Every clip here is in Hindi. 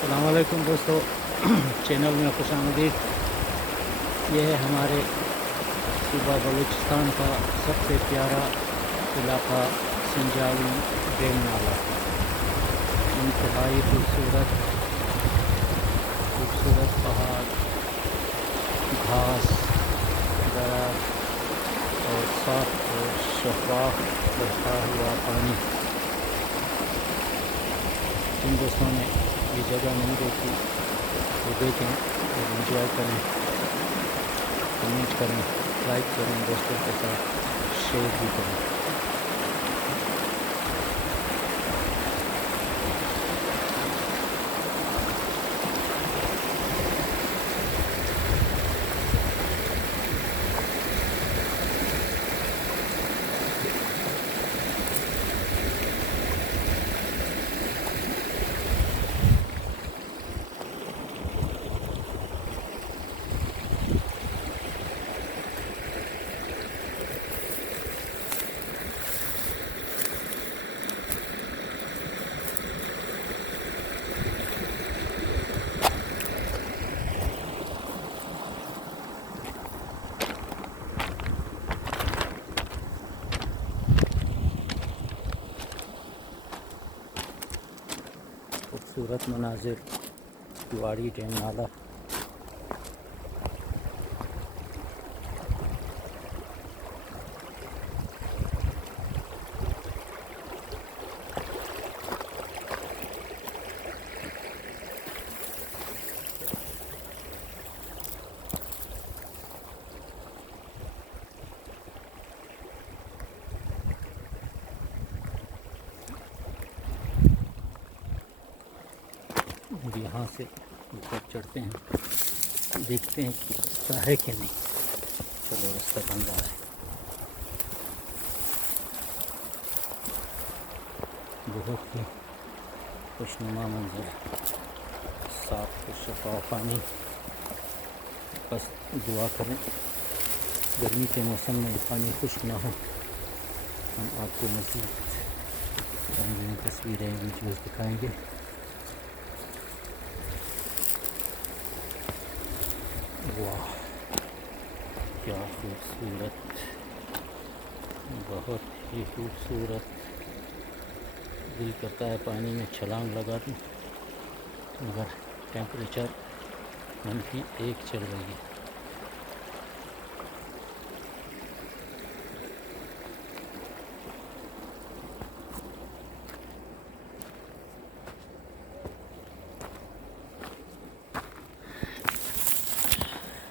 अस्सलाम वालेकुम दोस्तों, चैनल में खुश आमदीद। ये है हमारे सूबा बलूचिस्तान का सबसे प्यारा इलाका संजावी डैम नाला। इंतहाई खूबसूरत खूबसूरत पहाड़, घास, दरार और साफ और शफाफ बहता हुआ पानी। जिन दोस्तों ने ये जगह नहीं देखी वो देखें और एंजॉय करें, कमेंट करें, लाइक करें, दोस्तों के साथ शेयर भी करें। खूबसूरत मनाजिर, वाड़ी डैम नाला। यहाँ से ऊपर चढ़ते हैं, देखते हैं कि रास्ता है कि नहीं। चलो, रास्ता बन रहा है। बहुत ही खुशनुमा मंजर, साफ और शफाफ पानी। बस दुआ करें गर्मी के मौसम में पानी खुश्क ना हो। हम आपको मज़ीद रंगीन तस्वीरें, वीडियोस दिखाएंगे। वाह, क्या खूबसूरत, बहुत ही खूबसूरत। दिल करता है पानी में छलांग लगा दूं, मगर टेम्परेचर -1 चल रही है।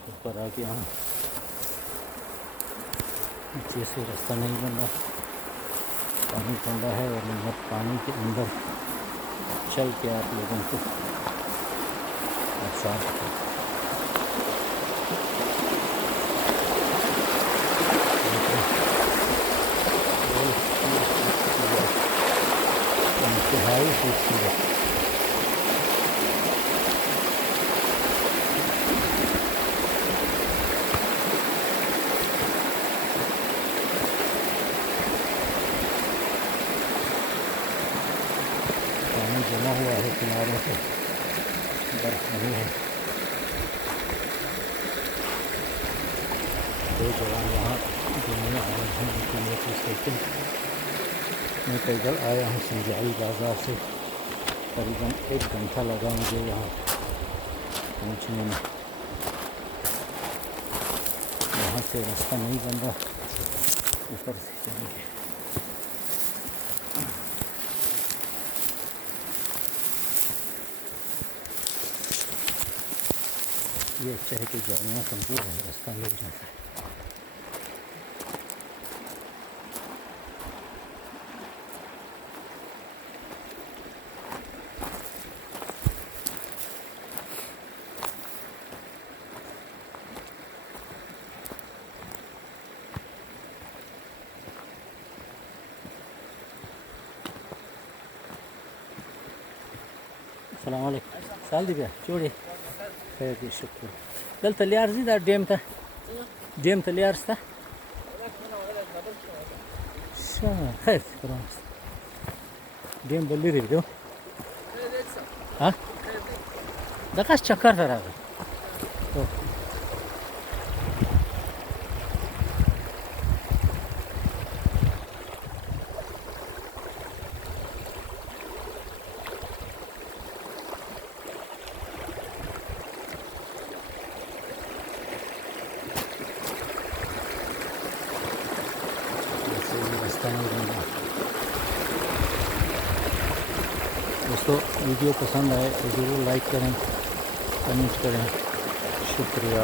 ऊपर आ गया हूँ, नीचे से रास्ता नहीं बन रहा, पानी ठंडा है और मैं पानी के अंदर चल के आप लोगों को साफ इंतहाई खूबसूरत। पानी जमा हुआ है किनारों से, बर्फ नहीं है। दो जवान यहाँ घूमने आए हैं, उनकी मोटरसाइकिल। मैं पैदल आया हूँ संजाई बाज़ार से। करीबन 1 घंटा लगा मुझे यहाँ पहुँचने में। यहाँ से रास्ता नहीं बन रहा, ऊपर से चलेंगे। ये अच्छा है कि गाड़ियाँ कमज़ोर है, रास्ता मिल जाता है। अस्सलाम वालेकुम। साल दी बया चोरी खैर दी शुक्र। दल तलियार जी दा डेम तलियार स्ता शा खैर करो डेम बल्ली रे दो हाँ प्रकाश चक्कर था तो रास्ता नहीं बना। दोस्तों वीडियो पसंद आए तो ज़रूर लाइक करें, कमेंट करें। शुक्रिया।